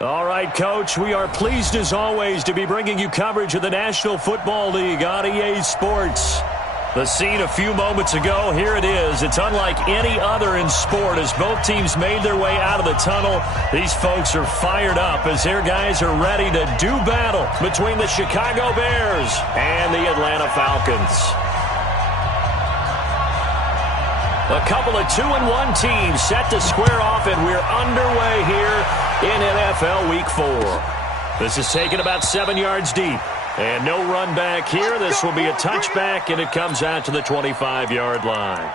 All right, Coach, we are pleased as always to be bringing you coverage of the National Football League on EA Sports. The scene a few moments ago, here it is. It's unlike any other in sport as both teams made their way out of the tunnel. These folks are fired up as their guys are ready to do battle between the Chicago Bears and the Atlanta Falcons. A couple of 2-1 teams set to square off, and we're underway here in NFL Week 4. This is taken about 7 yards deep. And no run back here. This will be a touchback, and it comes out to the 25-yard line.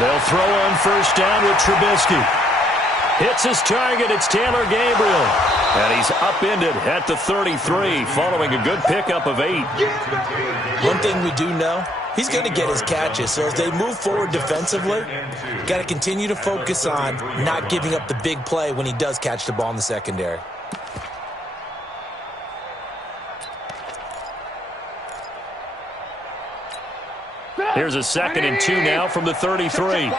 They'll throw on first down with Trubisky. Hits his target. It's Taylor Gabriel. And he's upended at the 33 following a good pickup of 8. One thing we do know, he's going to get his catches. So as they move forward defensively, got to continue to focus on not giving up the big play when he does catch the ball in the secondary. Here's a 2nd and 2 now from the 33.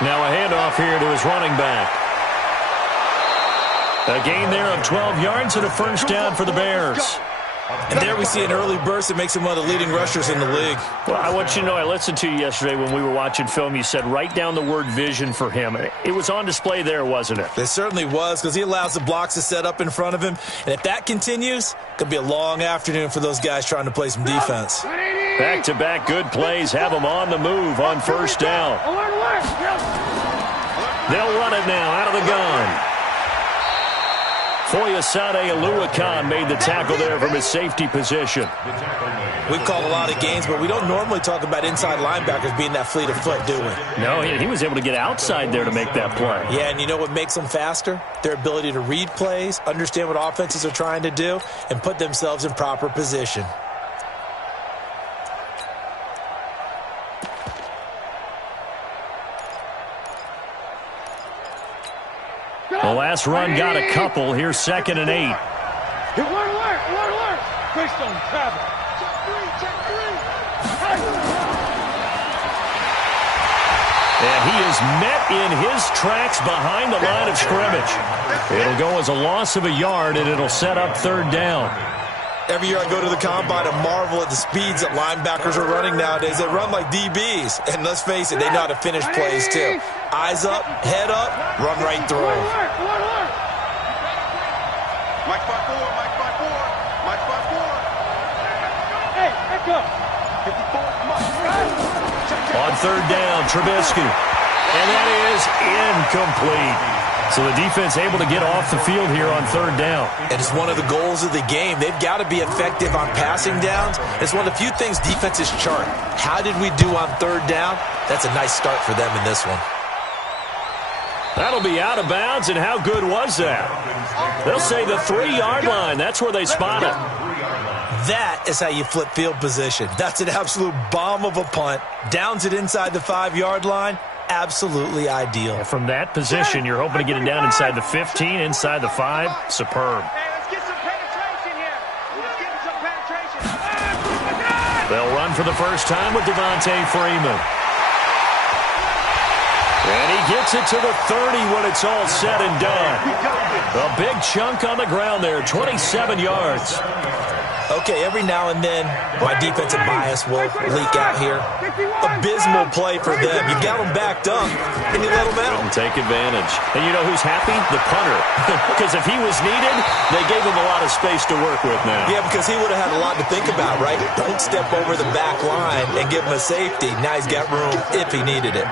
Now a handoff here to his running back. A gain there of 12 yards and a first down for the Bears. And there we see an early burst that makes him one of the leading rushers in the league. Well, I want you to know, I listened to you yesterday when we were watching film. You said write down the word vision for him. It was on display there, wasn't it? It certainly was, because he allows the blocks to set up in front of him. And if that continues, it could be a long afternoon for those guys trying to play some defense. Back-to-back good plays have them on the move on first down. They'll run it now out of the gun. Foyesade Oluwakan made the tackle there from his safety position. We've called a lot of games, but we don't normally talk about inside linebackers being that fleet of foot, do we? No, he was able to get outside there to make that play. Yeah, and you know what makes them faster? Their ability to read plays, understand what offenses are trying to do, and put themselves in proper position. The last run got a couple. Here's 2nd and 8. And he is met in his tracks behind the line of scrimmage. It'll go as a loss of a yard, and it'll set up 3rd down. Every year I go to the combine and marvel at the speeds that linebackers are running nowadays. They run like DBs. And let's face it, they know how to finish plays too. Eyes up, head up, run right through them. Mike 5-4, Mike 5-4, Mike 5-4. Hey, let's go. 54, on 3rd down, Trubisky. And that is incomplete. So the defense able to get off the field here on 3rd down. And it's one of the goals of the game. They've got to be effective on passing downs. It's one of the few things defenses chart. How did we do on 3rd down? That's a nice start for them in this one. That'll be out of bounds, and how good was that? They'll say the 3-yard line. That's where they spot it. That is how you flip field position. That's an absolute bomb of a punt. Downs it inside the 5-yard line. Absolutely ideal. And from that position, you're hoping to get it down inside the 15, inside the 5. Superb. Let's get some penetration here. Let's get some penetration. They'll run for the first time with Devontae Freeman. And he gets it to the 30 when it's all said and done. A big chunk on the ground there, 27 yards. Okay, every now and then, my defensive bias will leak out here. Abysmal play for them. You got them backed up, and you let them out. Couldn't take advantage. And you know who's happy? The punter. Because if he was needed, they gave him a lot of space to work with now. Yeah, because he would have had a lot to think about, right? Don't step over the back line and give him a safety. Now he's got room if he needed it.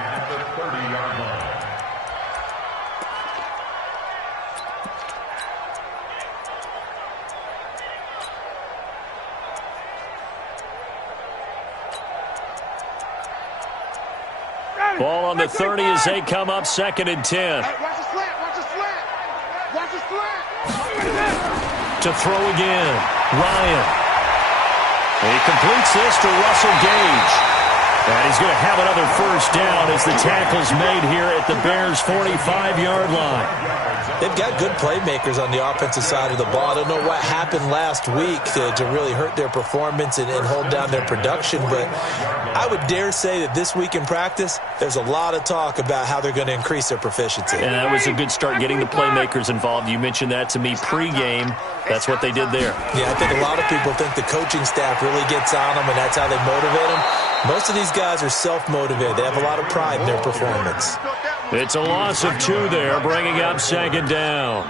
Ball on the 30 as they come up 2nd and 10. Hey, watch the slant, watch the slant. Watch the slant. To throw again, Ryan. And he completes this to Russell Gage. And he's going to have another first down as the tackle's made here at the Bears' 45-yard line. They've got good playmakers on the offensive side of the ball. I don't know what happened last week to really hurt their performance and hold down their production, but I would dare say that this week in practice, there's a lot of talk about how they're going to increase their proficiency. And that was a good start getting the playmakers involved. You mentioned that to me pregame. That's what they did there. Yeah, I think a lot of people think the coaching staff really gets on them, and that's how they motivate them. Most of these guys are self-motivated. They have a lot of pride in their performance. It's a loss of 2 there, bringing up second down.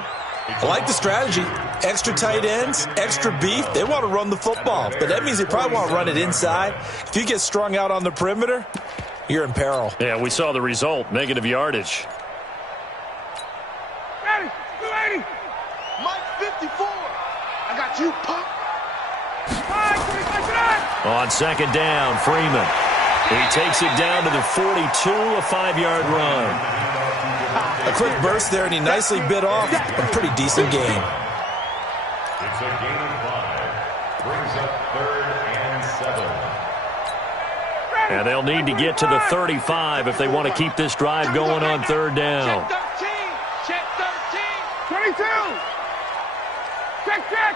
I like the strategy. Extra tight ends, extra beef. They want to run the football, but that means they probably want to run it inside. If you get strung out on the perimeter, you're in peril. Yeah, we saw the result, negative yardage. Ready, Mike 54. I got you, Pop. On second down, Freeman. He takes it down to the 42, a 5-yard run. A quick burst there, and he nicely bit off a pretty decent gain. It's a gain of 5. Brings up 3rd and 7. And they'll need to get to the 35 if they want to keep this drive going on 3rd down. Check 13. 22. Check. 49.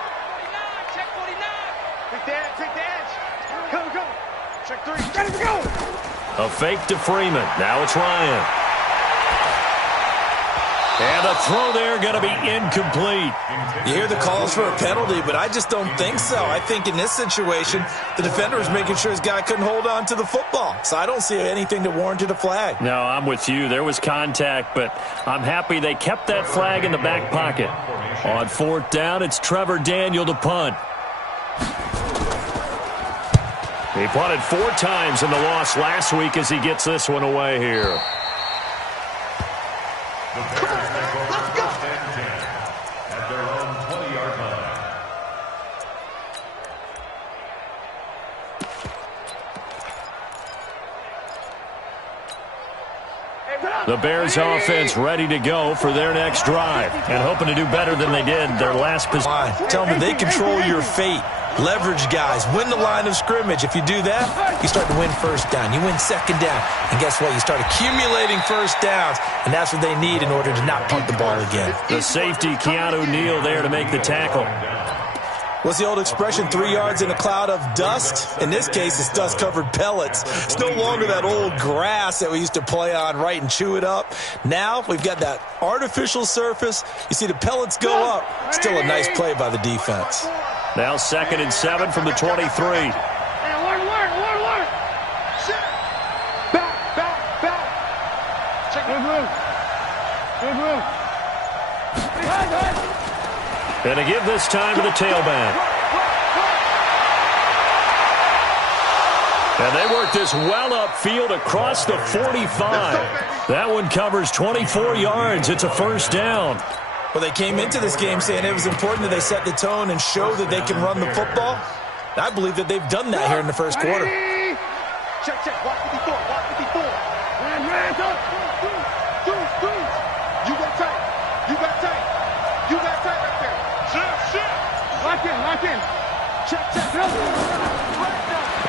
Check 49. Take the edge. Go. Check 3. Ready to go. A fake to Freeman. Now it's Ryan. And the throw there going to be incomplete. You hear the calls for a penalty, but I just don't think so. I think in this situation, the defender was making sure his guy couldn't hold on to the football. So I don't see anything that warranted a flag. No, I'm with you. There was contact, but I'm happy they kept that flag in the back pocket. On 4th down, it's Trevor Daniel to punt. He punted 4 times in the loss last week as he gets this one away here. The Bears make over 1st and 10 at their own 20-yard line. The Bears offense ready to go for their next drive and hoping to do better than they did their last possession. Tell them they control your fate. Leverage guys. Win the line of scrimmage. If you do that, you start to win first down. You win second down. And guess what? You start accumulating first downs. And that's what they need in order to not punt the ball again. The safety, Keanu Neal, there to make the tackle. What's the old expression, 3 yards in a cloud of dust? In this case, it's dust-covered pellets. It's no longer that old grass that we used to play on, right, and chew it up. Now we've got that artificial surface. You see the pellets go up. Still a nice play by the defense. Now 2nd and 7 from the 23. Hey, alert. Shit. Back. Check good move. And to give this time to the tailback. And they work this well upfield across the 45. That one covers 24 yards. It's a first down. Well, they came into this game saying it was important that they set the tone and show that they can run the football. I believe that they've done that here in the first quarter. Check. Watch 54. Ran. You got tight right there. Shit. Lock in. Check.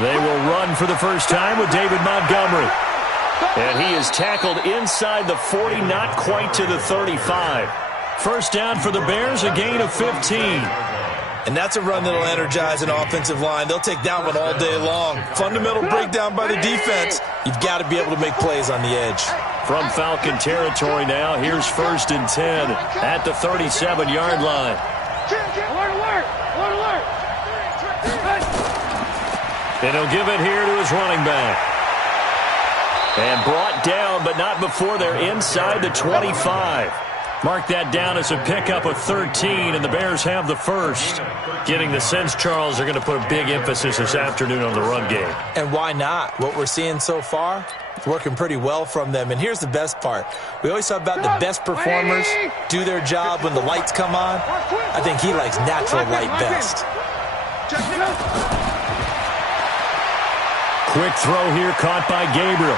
They will run for the first time with David Montgomery. And he is tackled inside the 40, not quite to the 35. First down for the Bears, a gain of 15. And that's a run that'll energize an offensive line. They'll take that one all day long. Fundamental breakdown by the defense. You've got to be able to make plays on the edge. From Falcon territory now, here's 1st and 10 at the 37-yard line. Alert. And he'll give it here to his running back. And brought down, but not before they're inside the 25. Mark that down as a pickup of 13, and the Bears have the first. Getting the sense, Charles, they're going to put a big emphasis this afternoon on the run game. And why not? What we're seeing so far, it's working pretty well from them. And here's the best part. We always talk about the best performers do their job when the lights come on. I think he likes natural light best. Quick throw here caught by Gabriel.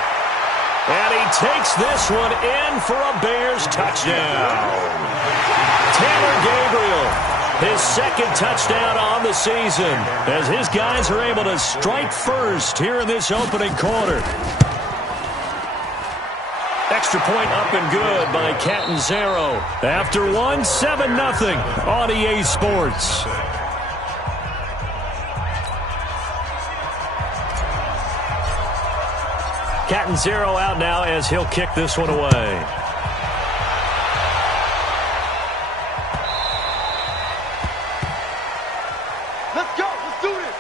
And he takes this one in for a Bears touchdown. Tanner Gabriel His second touchdown on the season as his guys are able to strike first here in this opening quarter. Extra point up and good by Catanzaro. After one, 7-0 on EA Sports. Catanzaro out now as he'll kick this one away. Let's go. Let's do this.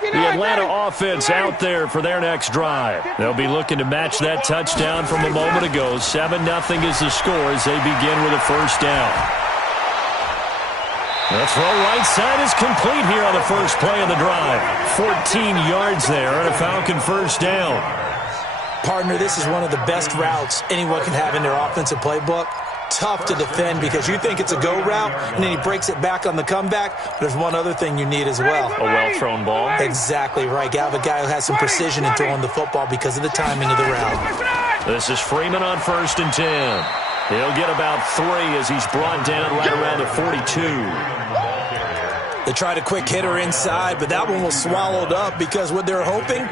The Atlanta offense out there for their next drive. They'll be looking to match that touchdown from a moment ago. 7-0 is the score as they begin with a first down. The throw right side is complete here on the first play of the drive. 14 yards there and a Falcon first down. Partner, this is one of the best routes anyone can have in their offensive playbook. Tough to defend because you think it's a go route, and then he breaks it back on the comeback. There's one other thing you need as well. A well-thrown ball. Exactly right. You have a guy who has some precision in throwing the football because of the timing of the route. This is Freeman on 1st and 10. He'll get about 3 as he's brought down right around the 42. They tried a quick hitter inside, but that one was swallowed up because what they're hoping,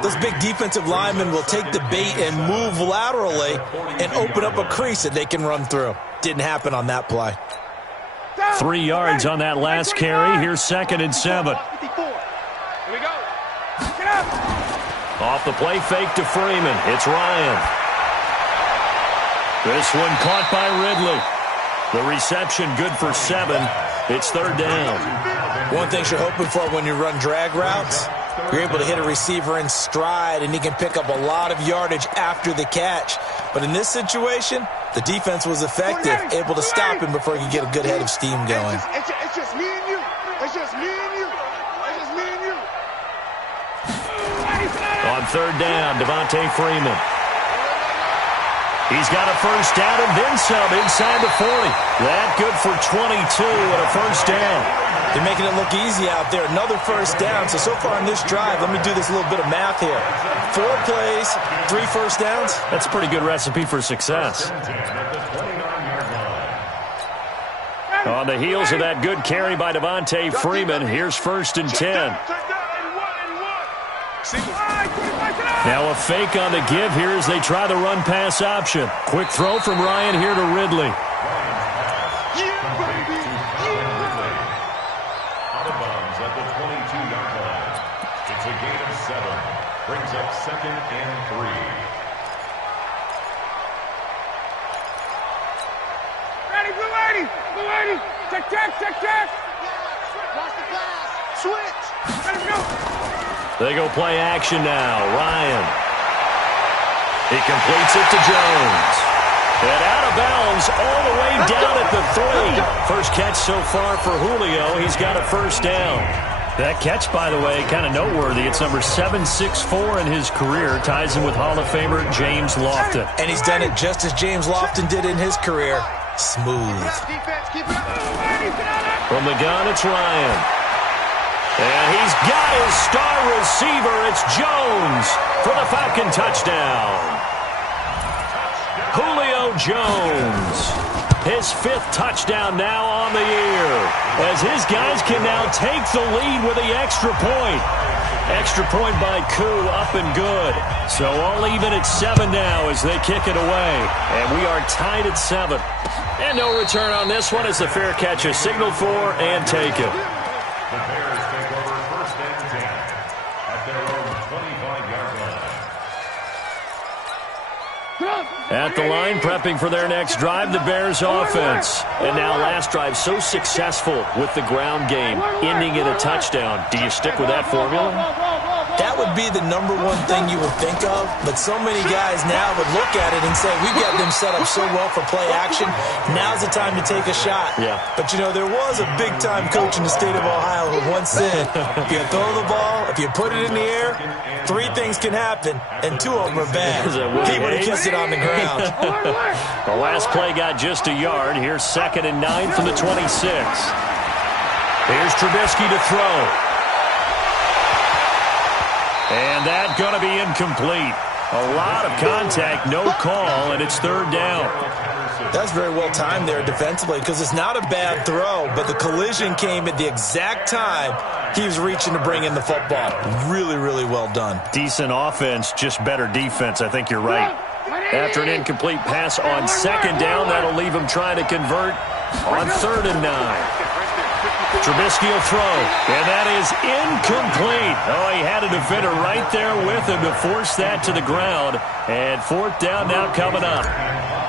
those big defensive linemen will take the bait and move laterally and open up a crease that they can run through. Didn't happen on that play. 3 yards on that last carry. Here's 2nd and 7. Here we go. Get up. Off the play fake to Freeman. It's Ryan. This one caught by Ridley. The reception good for 7. It's 3rd down. One thing you're hoping for when you run drag routes, you're able to hit a receiver in stride, and he can pick up a lot of yardage after the catch. But in this situation, the defense was effective, able to stop him before he could get a good head of steam going. It's just me and you. It's just me and you. It's just me and you. On 3rd down, Devontae Freeman. He's got a first down and then some inside the 40. That good for 22 and a first down. They're making it look easy out there. Another first down. So far on this drive, let me do this little bit of math here. 4 plays, 3 first downs. That's a pretty good recipe for success. On the heels of that good carry by Devontae Freeman, here's 1st and 10. Now a fake on the give here as they try the run-pass option. Quick throw from Ryan here to Ridley. Out of bounds at the 22-yard line. It's a gain of 7. Brings up 2nd and 3. Ready, blue lady. Blue lady. Check, check, check, check. Watch the pass. Switch. Ready, go. They go play action now. Ryan. He completes it to Jones. And out of bounds all the way down at the 3. First catch so far for Julio. He's got a first down. That catch, by the way, kind of noteworthy. It's number 764 in his career. Ties him with Hall of Famer James Lofton. And he's done it just as James Lofton did in his career. Smooth. From the gun, it's Ryan. And he's got his star receiver. It's Jones for the Falcon touchdown. Julio Jones. His 5th touchdown now on the year. As his guys can now take the lead with the extra point. Extra point by Koo, up and good. So all even at 7 now as they kick it away. And we are tied at 7. And no return on this one as the fair catch is signaled for and taken. The Bears take over 1st and 10 at their own 25-yard line. At the line, prepping for their next drive, the Bears offense. And now last drive so successful with the ground game, ending in a touchdown. Do you stick with that formula? That would be the number one thing you would think of, but so many guys now would look at it and say, we've got them set up so well for play action, now's the time to take a shot. Yeah. But, you know, there was a big-time coach in the state of Ohio who once said, if you throw the ball, if you put it in the air, 3 things can happen, and 2 of them are bad. He would have kissed it on the ground. The last play got just a yard. Here's 2nd and 9 from the 26. Here's Trubisky to throw. And that's going to be incomplete. A lot of contact, no call, and it's third down. That's very well timed there defensively because it's not a bad throw, but the collision came at the exact time he was reaching to bring in the football. Really, really well done. Decent offense, just better defense. I think you're right. After an incomplete pass on second down, that'll leave him trying to convert on 3rd and 9. Trubisky will throw, and that is incomplete. Oh, he had a defender right there with him to force that to the ground. And 4th down now coming up.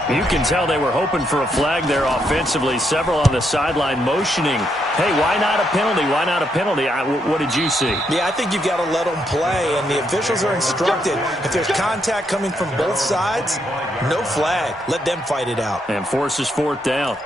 You can tell they were hoping for a flag there offensively. Several on the sideline motioning. Hey, why not a penalty? Why not a penalty? What did you see? Yeah, I think you've got to let them play, and the officials are instructed. If there's contact coming from both sides, no flag. Let them fight it out. And forces 4th down.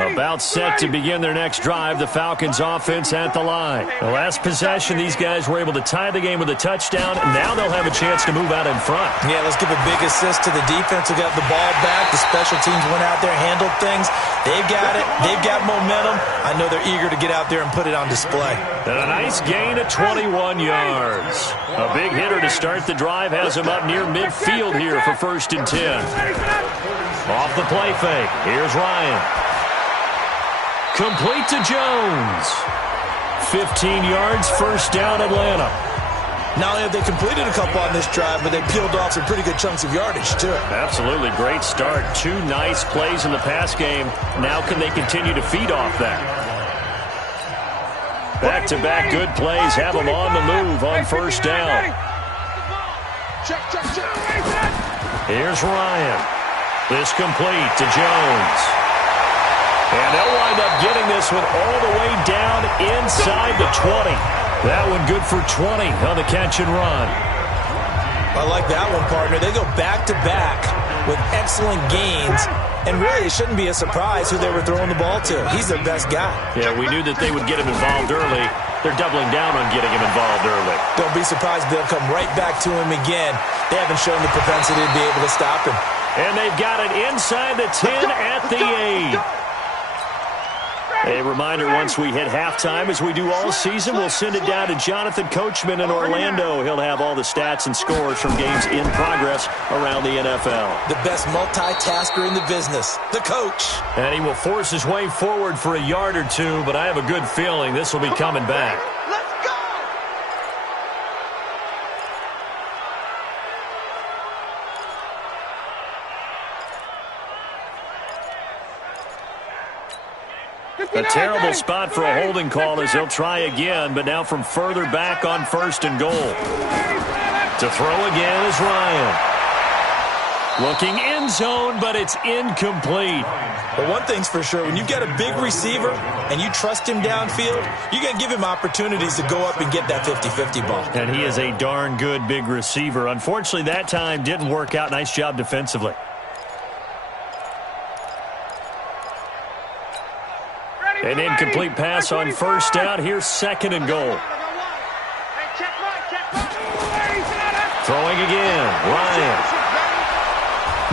About set to begin their next drive, the Falcons offense at the line. The last possession, these guys were able to tie the game with a touchdown, and now they'll have a chance to move out in front. Yeah, let's give a big assist to the defense who got the ball back. The special teams went out there, handled things. They've got it. They've got momentum. I know they're eager to get out there and put it on display. And a nice gain of 21 yards. A big hitter to start the drive has him up near midfield here for 1st and 10. Off the play fake. Here's Ryan. Complete to Jones. 15 yards, 1st down, Atlanta. Not only have they completed a couple on this drive, but they peeled off some pretty good chunks of yardage, too. Absolutely. Great start. 2 nice plays in the pass game. Now can they continue to feed off that? Back-to-back good plays have them on the move on 1st down. Here's Ryan. This complete to Jones. And they'll wind up getting this one all the way down inside the 20. That one good for 20 on the catch and run. I like that one, partner. They go back-to-back with excellent gains. And really, it shouldn't be a surprise who they were throwing the ball to. He's their best guy. Yeah, we knew that they would get him involved early. They're doubling down on getting him involved early. Don't be surprised they'll come right back to him again. They haven't shown the propensity to be able to stop him. And they've got it inside the 10 at the 8. A reminder, once we hit halftime, as we do all season, we'll send it down to Jonathan Coachman in Orlando. He'll have all the stats and scores from games in progress around the NFL. The best multitasker in the business, the coach. And he will force his way forward for a yard or two, but I have a good feeling this will be coming back. A terrible spot for a holding call as they'll try again, but now from further back on 1st and goal. To throw again is Ryan. Looking end zone, but it's incomplete. But one thing's for sure, when you've got a big receiver and you trust him downfield, you're going to give him opportunities to go up and get that 50-50 ball. And he is a darn good big receiver. Unfortunately, that time didn't work out. Nice job defensively. An incomplete pass on 1st down. Here's 2nd and goal. Throwing again. Ryan.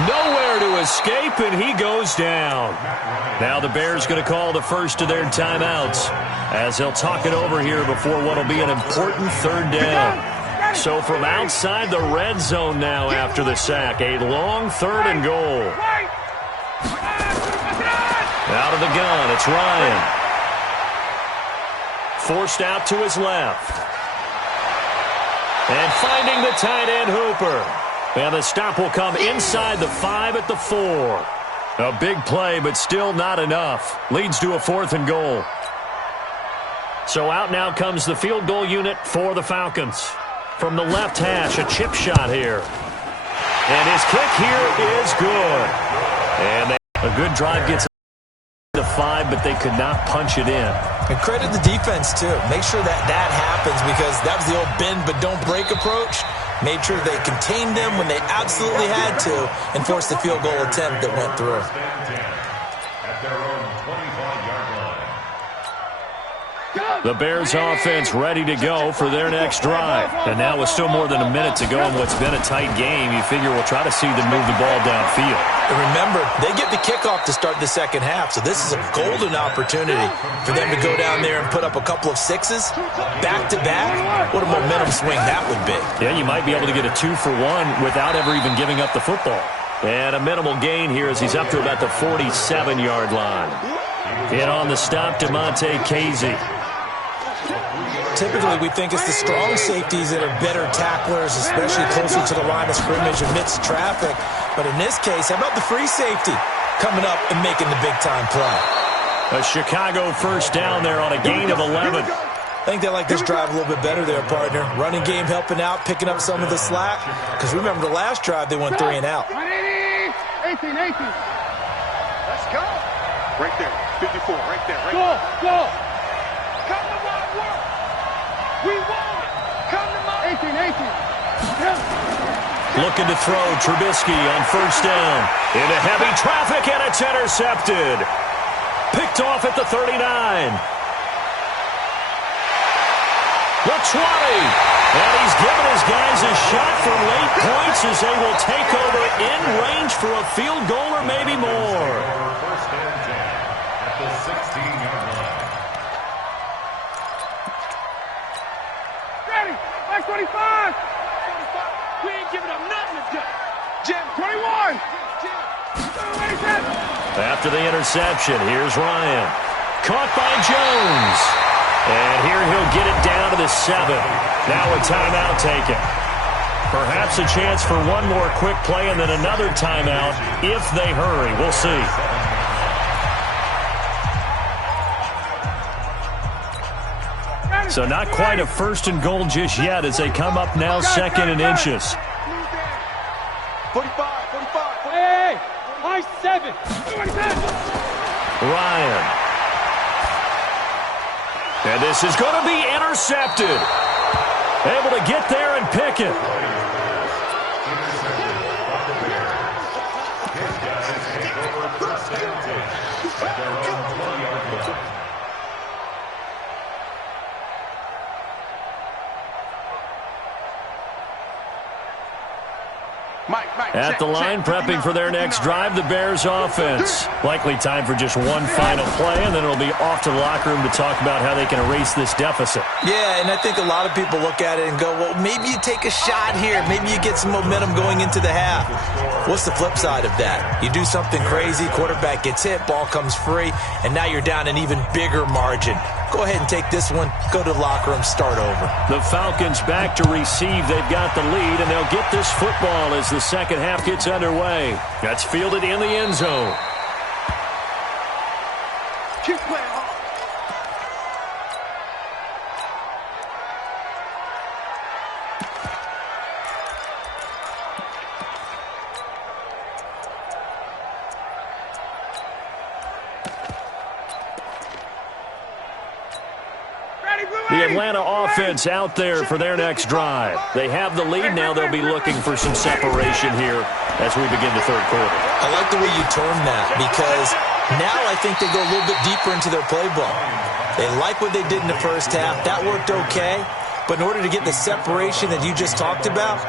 Nowhere to escape, and he goes down. Now the Bears going to call the first of their timeouts as they'll talk it over here before what will be an important 3rd down. So from outside the red zone now after the sack, a long 3rd and goal. Out of the gun, it's Ryan. Forced out to his left. And finding the tight end Hooper. And the stop will come inside the 5 at the 4. A big play, but still not enough. Leads to a 4th and goal. So out now comes the field goal unit for the Falcons. From the left hash, a chip shot here. And his kick here is good. And a good drive gets the 5, but they could not punch it in. And credit the defense, too. Make sure that happens because that was the old bend but don't break approach. Made sure they contained them when they absolutely had to and forced the field goal attempt that went through. At their own 25-yard line. The Bears offense ready to go for their next drive. And now with still more than a minute to go in what's been a tight game, you figure we'll try to see them move the ball downfield. And remember, they get the kickoff to start the second half, so this is a golden opportunity for them to go down there and put up a couple of sixes back-to-back. What a momentum swing that would be. Yeah, you might be able to get a 2-for-1 without ever even giving up the football. And a minimal gain here as he's up to about the 47-yard line. In on the stop, DeMonte Casey. Typically, we think it's the strong safeties that are better tacklers, especially closer to the line of scrimmage amidst traffic. But in this case, how about the free safety coming up and making the big-time play? A Chicago first down there on a gain of 11. I think they like this drive a little bit better there, partner. Running game helping out, picking up some of the slack. Because remember, the last drive, they went 3 and out. 18. Let's go. Right there, 54, right there. Right go. Come to my work. We want it. Come to my 18. Yeah. Looking to throw Trubisky on first down. Into heavy traffic, and it's intercepted. Picked off at the 39. The 20. And he's given his guys a shot for late points as they will take over in range for a field goal or maybe more. First and 10 at the 16-yard line. Ready. Back 25. We ain't giving up nothing to do. Jim, 21. After the interception, here's Ryan. Caught by Jones. And here he'll get it down to the 7. Now a timeout taken. Perhaps a chance for one more quick play and then another timeout if they hurry. We'll see. So not quite a first and goal just yet as they come up now second and inches. 45. Hey, I 7. Ryan. And this is going to be intercepted. Able to get there and pick it. At the line, prepping for their next drive, the Bears offense. Likely time for just one final play, and then it'll be off to the locker room to talk about how they can erase this deficit. Yeah, and I think a lot of people look at it and go, well, maybe you take a shot here. Maybe you get some momentum going into the half. What's the flip side of that? You do something crazy, quarterback gets hit, ball comes free, and now you're down an even bigger margin. Go ahead and take this one, go to the locker room, start over. The Falcons back to receive. They've got the lead, and they'll get this football as the second half gets underway. That's fielded in the end zone. Keep playing hard. The Atlanta offense out there for their next drive. They have the lead. Now they'll be looking for some separation here as we begin the third quarter. I like the way you term that because now I think they go a little bit deeper into their playbook. They like what they did in the first half. That worked okay. But in order to get the separation that you just talked about,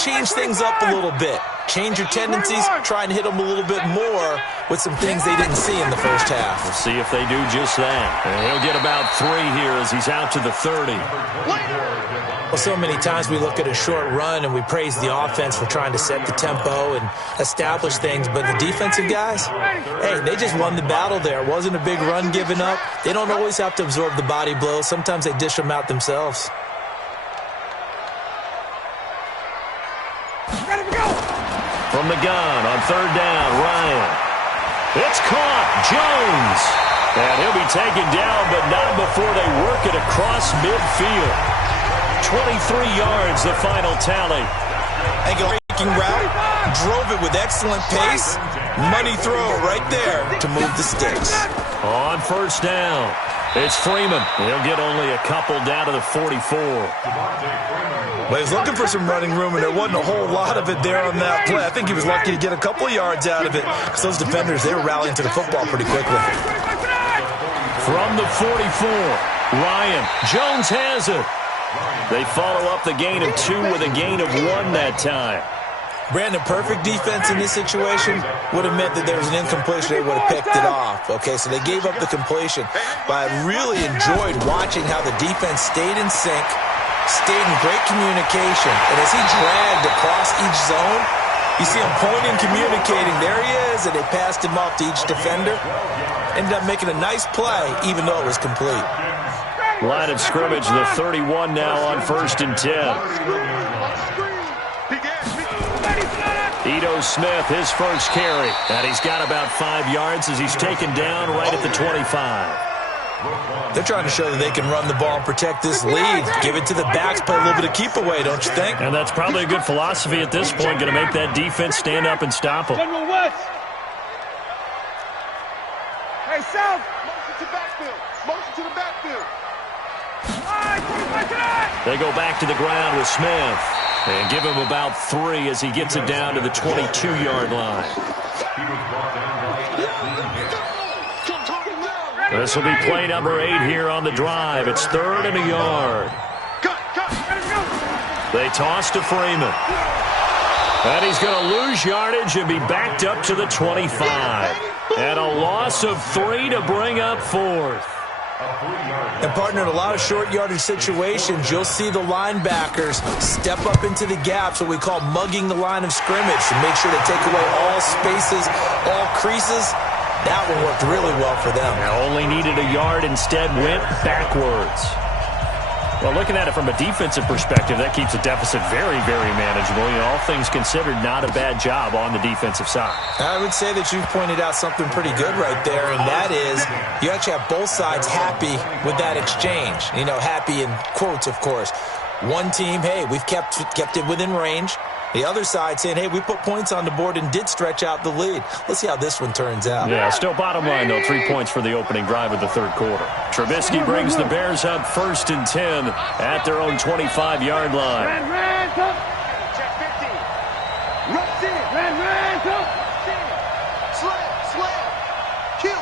change things up a little bit. Change your tendencies, try and hit them a little bit more with some things they didn't see in the first half. We'll see if they do just that. And he'll get about 3 here as he's out to the 30. Well, so many times we look at a short run and we praise the offense for trying to set the tempo and establish things, but the defensive guys, hey, they just won the battle there. It wasn't a big run given up. They don't always have to absorb the body blows. Sometimes they dish them out themselves. From the gun on third down, Ryan. It's caught. Jones. And he'll be taken down, but not before they work it across midfield. 23 yards, the final tally. Breaking route, drove it with excellent pace. Money throw right there to move the sticks. On first down, it's Freeman. He'll get only a couple down to the 44. But he's looking for some running room, and there wasn't a whole lot of it there on that play. I think he was lucky to get a couple of yards out of it because those defenders, they were rallying to the football pretty quickly. From the 44, Ryan. Jones has it. They follow up the gain of 2 with a gain of 1 that time. Brandon, perfect defense in this situation would have meant that there was an incompletion. They would have picked it off. Okay, so they gave up the completion. But I really enjoyed watching how the defense stayed in sync, stayed in great communication. And as he dragged across each zone, you see him pointing, communicating. There he is, and they passed him off to each defender. Ended up making a nice play, even though it was complete. Line of scrimmage, the 31 now on 1st and 10. Ito Smith, his first carry. And he's got about 5 yards as he's taken down right at the 25. They're trying to show that they can run the ball and protect this lead. Give it to the backs, play a little bit of keep away, don't you think? And that's probably a good philosophy at this point, going to make that defense stand up and stop them. General West. Hey, South. Motion to backfield. Motion to the backfield. They go back to the ground with Smith. And give him about 3 as he gets it down to the 22-yard line. This will be play number 8 here on the drive. It's 3rd and a yard. They toss to Freeman. And he's going to lose yardage and be backed up to the 25. And a loss of 3 to bring up 4th. And, partner, in a lot of short yardage situations, you'll see the linebackers step up into the gaps, what we call mugging the line of scrimmage, to make sure to take away all spaces, all creases. That one worked really well for them. Now only needed a yard, instead went backwards. Well, looking at it from a defensive perspective, that keeps the deficit very, very manageable. You know, all things considered, not a bad job on the defensive side. I would say that you've pointed out something pretty good right there, and that is you actually have both sides happy with that exchange. You know, happy in quotes, of course. One team, hey, we've kept it within range. The other side saying, hey, we put points on the board and did stretch out the lead. Let's see how this one turns out. Yeah, still bottom line, though, 3 points for the opening drive of the 3rd quarter. Trubisky brings the Bears up 1st and 10 at their own 25-yard line. Check 50. Runs in. Slam. Kill.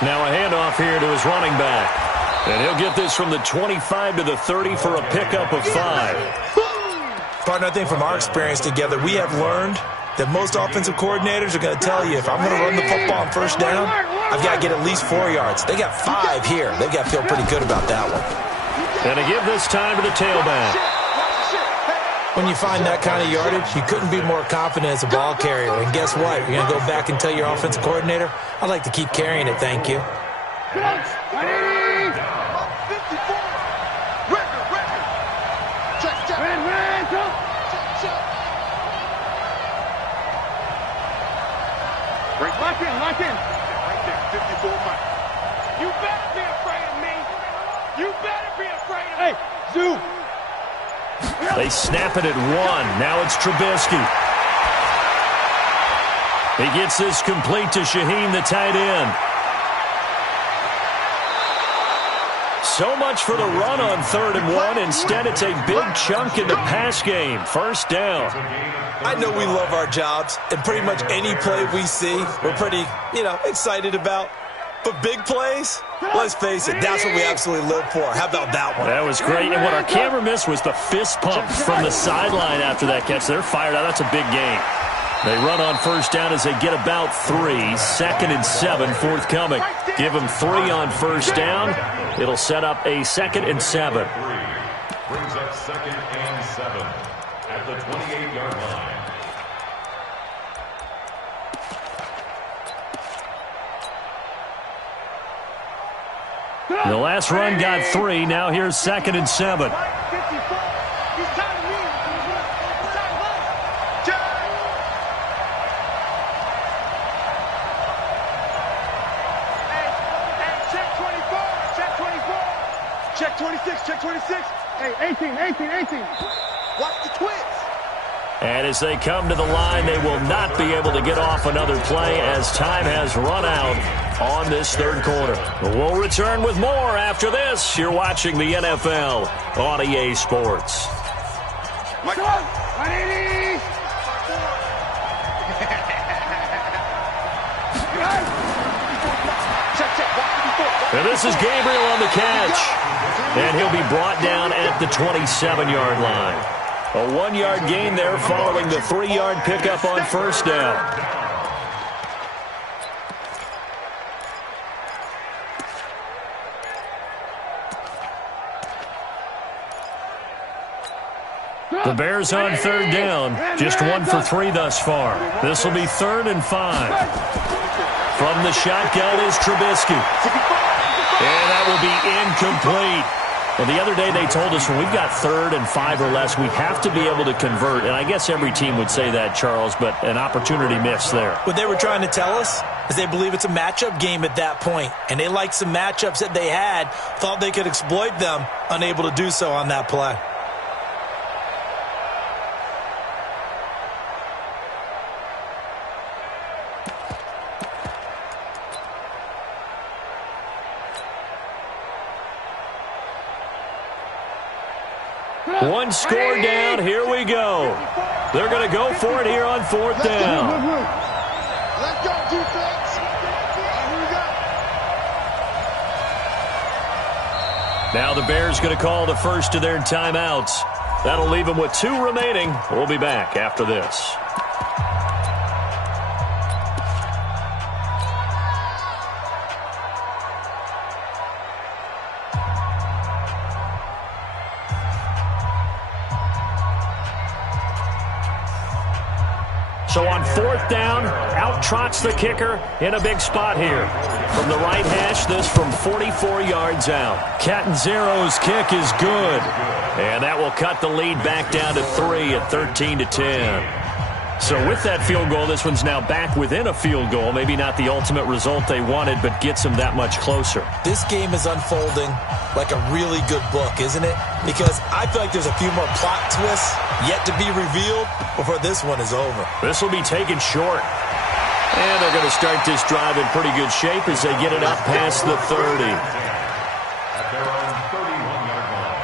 Now a handoff here to his running back. And he'll get this from the 25 to the 30 for a pickup of 5. Partner, I think from our experience together, we have learned that most offensive coordinators are going to tell you, if I'm going to run the football on 1st down, I've got to get at least 4 yards. They got 5 here. They've got to feel pretty good about that one. And to give this time to the tailback. When you find that kind of yardage, you couldn't be more confident as a ball carrier. And guess what? You're going to go back and tell your offensive coordinator, I'd like to keep carrying it, thank you. Lock in. Right there, 54 Mike. You better be afraid of me. You better be afraid of me. Hey, Zoo. They snap it at 1. Now it's Trubisky. He gets this complete to Shaheen, the tight end. So much for the run on 3rd and 1. Instead, it's a big chunk in the pass game. 1st down. I know we love our jobs, and pretty much any play we see, we're pretty, excited about. But big plays, let's face it, that's what we absolutely live for. How about that one? That was great. And what our camera missed was the fist pump from the sideline after that catch. They're fired out. That's a big gain. They run on 1st down as they get about 3. 2nd and 7 forthcoming. Give them 3 on 1st down. It'll set up a 2nd and 7. Brings up 2nd and 7 at the 28-yard line. The last run got 3. Now here's 2nd and 7. Check 26, check 26. Hey, 18. Watch the twitch. And as they come to the line, they will not be able to get off another play as time has run out on this 3rd quarter. We'll return with more after this. You're watching the NFL on EA Sports. Check, watch 54. And this is Gabriel on the catch. And he'll be brought down at the 27-yard line. A 1-yard gain there following the 3-yard pickup on first down. The Bears on third down, just 1 for 3 thus far. This will be 3rd and 5. From the shotgun is Trubisky. And that will be incomplete. Well, the other day they told us when we've got 3rd and 5 or less, we have to be able to convert. And I guess every team would say that, Charles, but an opportunity missed there. What they were trying to tell us is they believe it's a matchup game at that point. And they liked some matchups that they had, thought they could exploit them, unable to do so on that play. One score down, here we go. They're going to go for it here on 4th down. Let's go, defense. Here we go. Now the Bears going to call the first of their timeouts. That'll leave them with 2 remaining. We'll be back after this. So on 4th down, out trots the kicker in a big spot here. From the right hash, this from 44 yards out. Catanzaro's kick is good. And that will cut the lead back down to 3 at 13-10. So with that field goal, this one's now back within a field goal. Maybe not the ultimate result they wanted, but gets them that much closer. This game is unfolding like a really good book, isn't it? Because I feel like there's a few more plot twists yet to be revealed before this one is over. This will be taken short. And they're going to start this drive in pretty good shape as they get it up past the 30. At their own 31-yard line.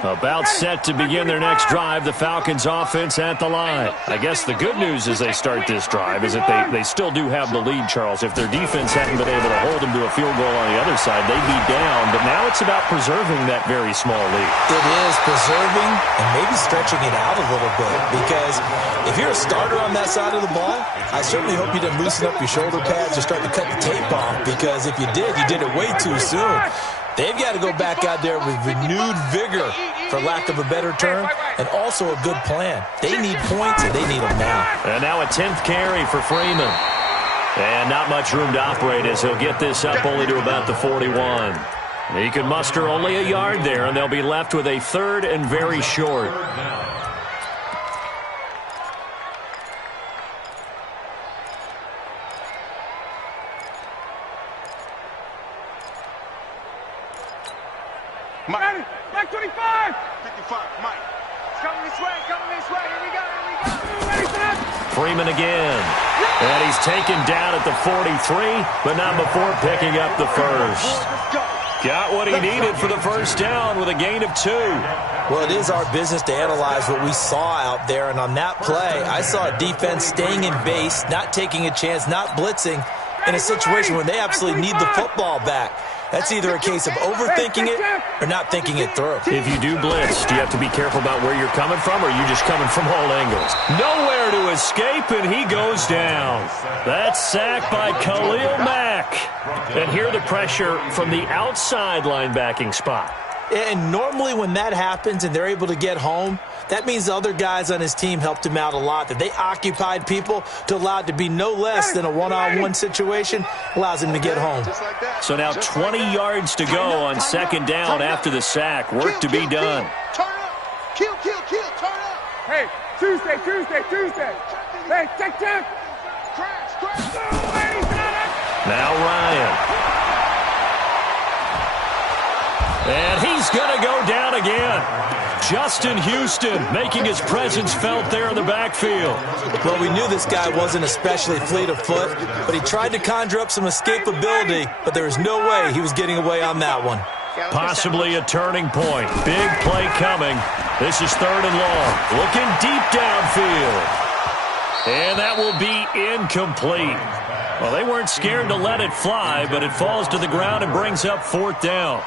About set to begin their next drive, the Falcons offense at the line. I guess the good news as they start this drive is that they still do have the lead, Charles. If their defense hadn't been able to hold them to a field goal on the other side, they'd be down. But now it's about preserving that very small lead. It is preserving and maybe stretching it out a little bit. Because if you're a starter on that side of the ball, I certainly hope you didn't loosen up your shoulder pads or start to cut the tape off. Because if you did, you did it way too soon. They've got to go back out there with renewed vigor, for lack of a better term, and also a good plan. They need points, and they need them now. And now a 10th carry for Freeman. And not much room to operate as he'll get this up only to about the 41. He can muster only a yard there, and they'll be left with a 3rd and very short. Mike. Back 25. 55, Mike. It's coming this way, Here we go. Ready for that? Freeman again. And he's taken down at the 43, but not before picking up the first. Got what he needed for the first down with a gain of 2. Well, it is our business to analyze what we saw out there, and on that play, I saw a defense staying in base, not taking a chance, not blitzing, in a situation where they absolutely need the football back. That's either a case of overthinking it or not thinking it through. If you do blitz, do you have to be careful about where you're coming from, or are you just coming from all angles? Nowhere to escape, and he goes down. That's sacked by Khalil Mack. And here the pressure from the outside linebacking spot. And normally when that happens and they're able to get home, that means the other guys on his team helped him out a lot. That they occupied people to allow it to be no less than a one-on-one situation allows him to get home. So now 20 yards to go on 2nd down after the sack. Work to be done. Turn up. Kill, turn up. Hey, Tuesday. Hey, check. Crash. Now Ryan. And he's going to go down again. Justin Houston making his presence felt there in the backfield. Well, we knew this guy wasn't especially fleet of foot, but he tried to conjure up some escapability, but there was no way he was getting away on that one. Possibly a turning point. Big play coming. This is 3rd and long. Looking deep downfield. And that will be incomplete. Well, they weren't scared to let it fly, but it falls to the ground and brings up 4th down.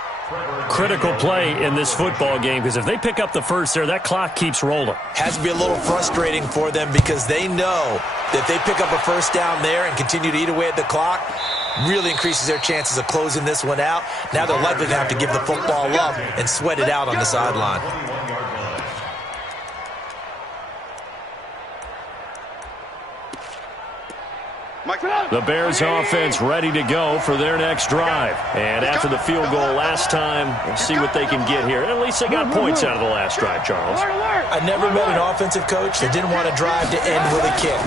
Critical play in this football game, because if they pick up the first there, that clock keeps rolling. Has to be a little frustrating for them because they know that if they pick up a first down there and continue to eat away at the clock, really increases their chances of closing this one out. Now they're likely to have to give the football up and sweat it out on the sideline. The Bears offense ready to go for their next drive. And after the field goal last time, we'll see what they can get here. At least they got points out of the last drive, Charles. I never met an offensive coach that didn't want to drive to end with a kick.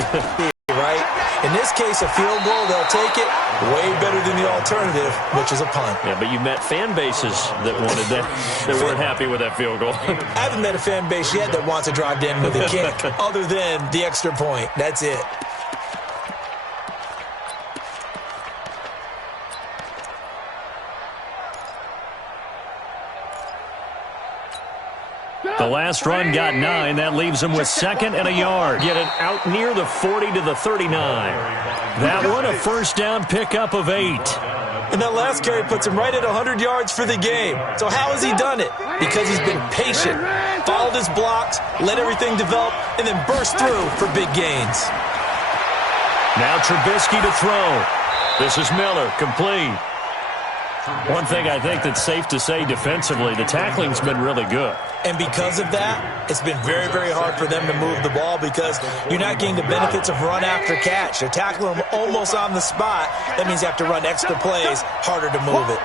Right? In this case, a field goal, they'll take it. Way better than the alternative, which is a punt. Yeah, but you met fan bases that wanted that weren't happy with that field goal. I haven't met a fan base yet that wants to drive to end with a kick, other than the extra point. That's it. The last run got 9. That leaves them with 2nd and a yard. Get it out near the 40 to the 39. That one a first down pickup of 8. And that last carry puts him right at 100 yards for the game. So how has he done it? Because he's been patient, followed his blocks, let everything develop, and then burst through for big gains. Now Trubisky to throw. This is Miller, complete. One thing I think that's safe to say defensively, the tackling's been really good. And because of that, it's been very, very hard for them to move the ball because you're not getting the benefits of run after catch. They're tackling them almost on the spot. That means you have to run extra plays, harder to move it.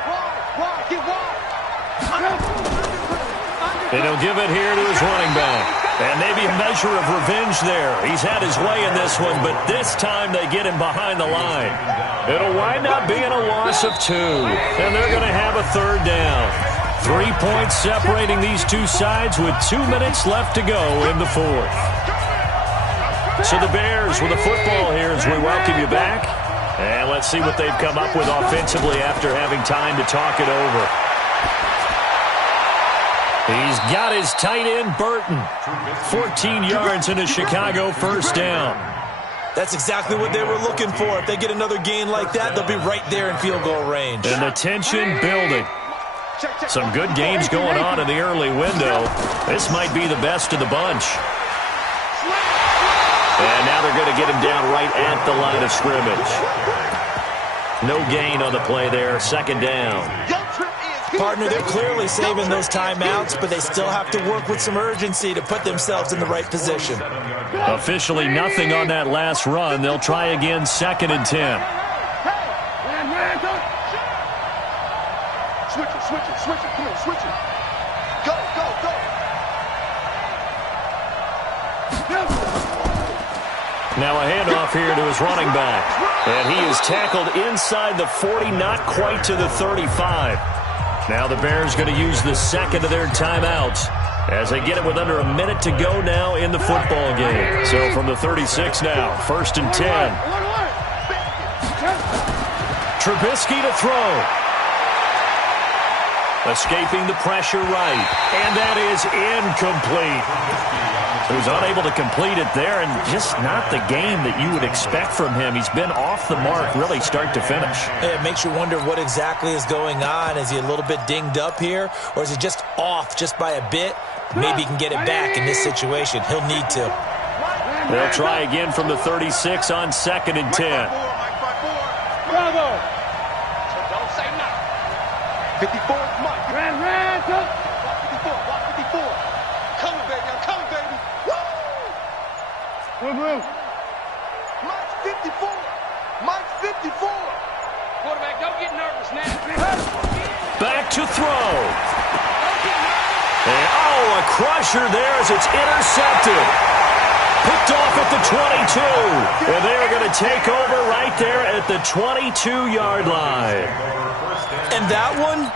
And he'll give it here to his running back. And maybe a measure of revenge there. He's had his way in this one, but this time they get him behind the line. It'll wind up being a loss of 2. And they're going to have a 3rd down. 3 points separating these two sides with 2 minutes left to go in the 4th. So the Bears with the football here as we welcome you back. And let's see what they've come up with offensively after having time to talk it over. He's got his tight end, Burton. 14 yards in a Chicago first down. That's exactly what they were looking for. If they get another gain like that, they'll be right there in field goal range. And the tension building. Some good games going on in the early window. This might be the best of the bunch. And now they're going to get him down right at the line of scrimmage. No gain on the play there. 2nd down. Partner, they're clearly saving those timeouts, but they still have to work with some urgency to put themselves in the right position. Officially nothing on that last run. They'll try again 2nd and 10. Switch it. Come on, switch it. Go. Now a handoff here to his running back. And he is tackled inside the 40, not quite to the 35. Now the Bears going to use the 2nd of their timeouts as they get it with under a minute to go now in the football game. So from the 36 now, 1st and 10. Trubisky to throw. Escaping the pressure right. And that is incomplete. He was unable to complete it there, and just not the game that you would expect from him. He's been off the mark really start to finish. It makes you wonder what exactly is going on. Is he a little bit dinged up here, or is he just off just by a bit? Maybe he can get it back in this situation. He'll need to. They'll try again from the 36 on 2nd and 10. Bravo. Don't say nothing. 54, Mike. Ran, 54. Coming, baby. I'm coming, baby. Woo! move. Mike's 54. Mike's 54. Quarterback, don't get nervous now. Back to throw. And, a crusher there as it's intercepted. Picked off at the 22. And they're going to take over right there at the 22-yard line. And that one,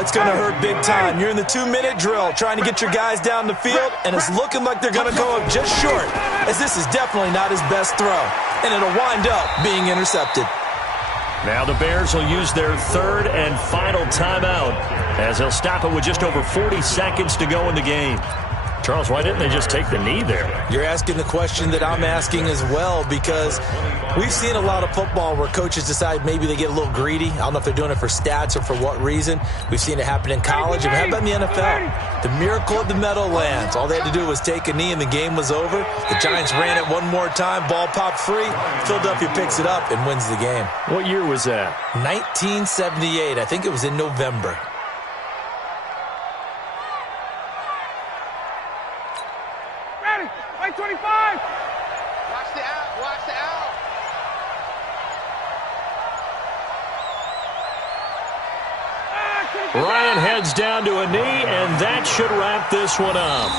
it's going to hurt big time. You're in the 2-minute drill trying to get your guys down the field, and it's looking like they're going to go up just short, as this is definitely not his best throw. And it'll wind up being intercepted. Now the Bears will use their 3rd and final timeout as they'll stop it with just over 40 seconds to go in the game. Charles, why didn't they just take the knee there? You're asking the question that I'm asking as well, because we've seen a lot of football where coaches decide maybe they get a little greedy. I don't know if they're doing it for stats or for what reason. We've seen it happen in college. And how about in the NFL? The miracle of the Meadowlands. All they had to do was take a knee and the game was over. The Giants ran it one more time. Ball popped free. Philadelphia picks it up and wins the game. What year was that? 1978. I think it was in November. Ready, play 25. Watch the out. Watch the out. Ryan heads down to a knee, and that should wrap this one up.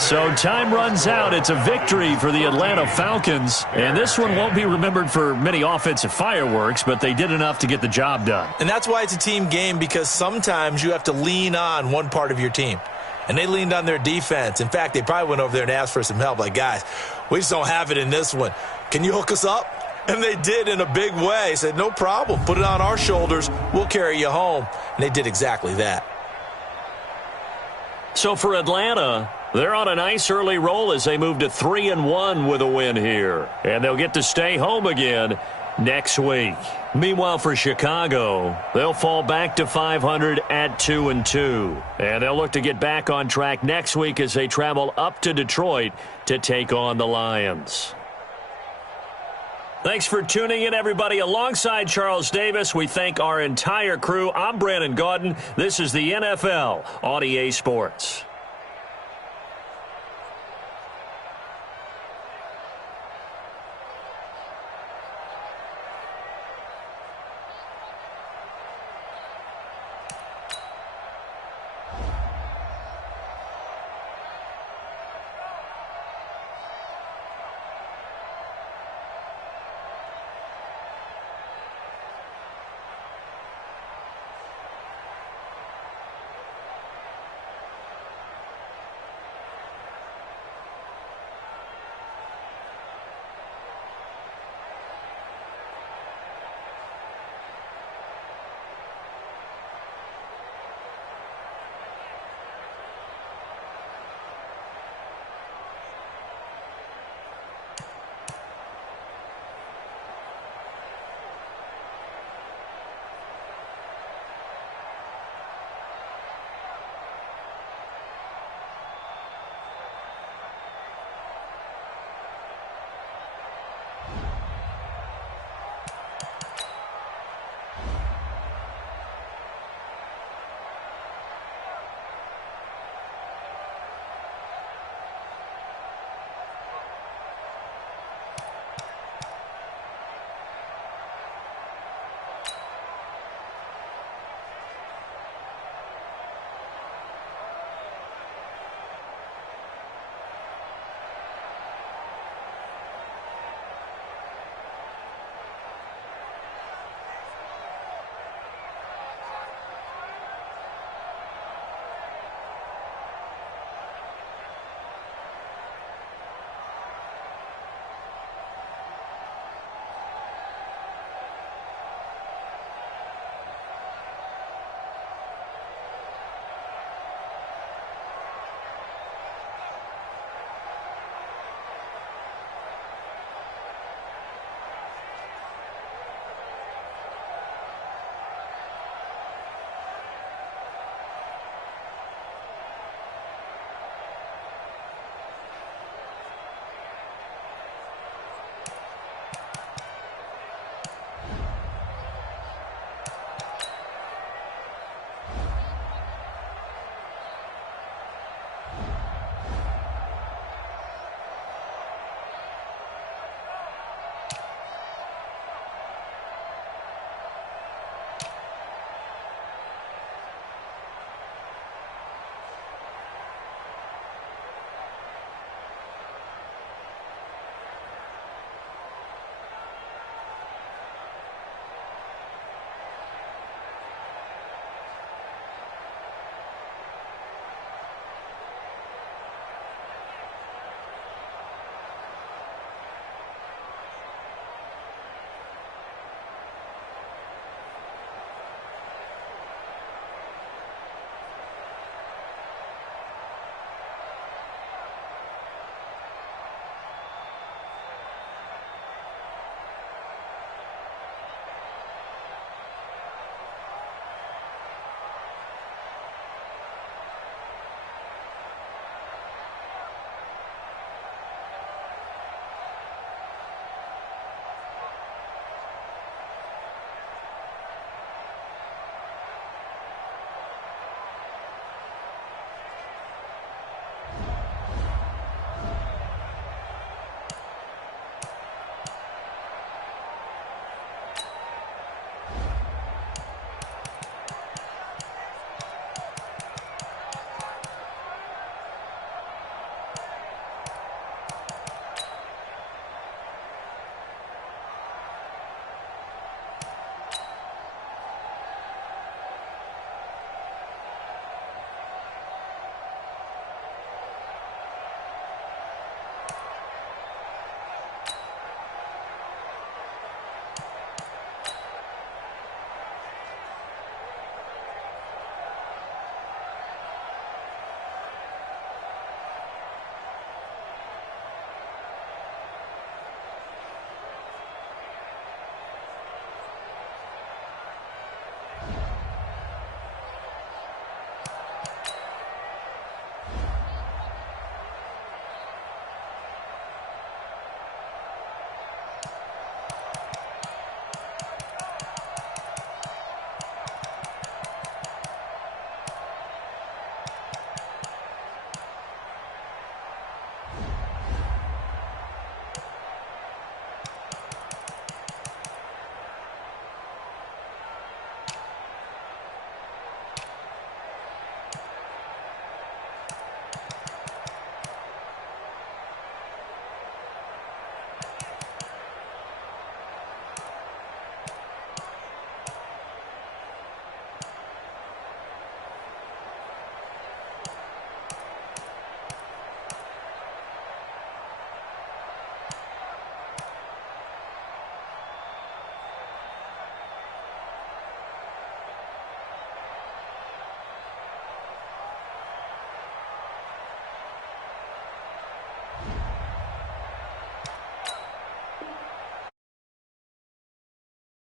So time runs out. It's a victory for the Atlanta Falcons. And this one won't be remembered for many offensive fireworks, but they did enough to get the job done. And that's why it's a team game, because sometimes you have to lean on one part of your team. And they leaned on their defense. In fact, they probably went over there and asked for some help. Like, guys, we just don't have it in this one. Can you hook us up? And they did in a big way. Said, no problem. Put it on our shoulders. We'll carry you home. And they did exactly that. So for Atlanta, they're on a nice early roll as they move to 3-1 with a win here. And they'll get to stay home again next week. Meanwhile, for Chicago, they'll fall back to 500 at 2-2. And they'll look to get back on track next week as they travel up to Detroit to take on the Lions. Thanks for tuning in, everybody. Alongside Charles Davis, we thank our entire crew. I'm Brandon Gaudin. This is the NFL on EA Sports.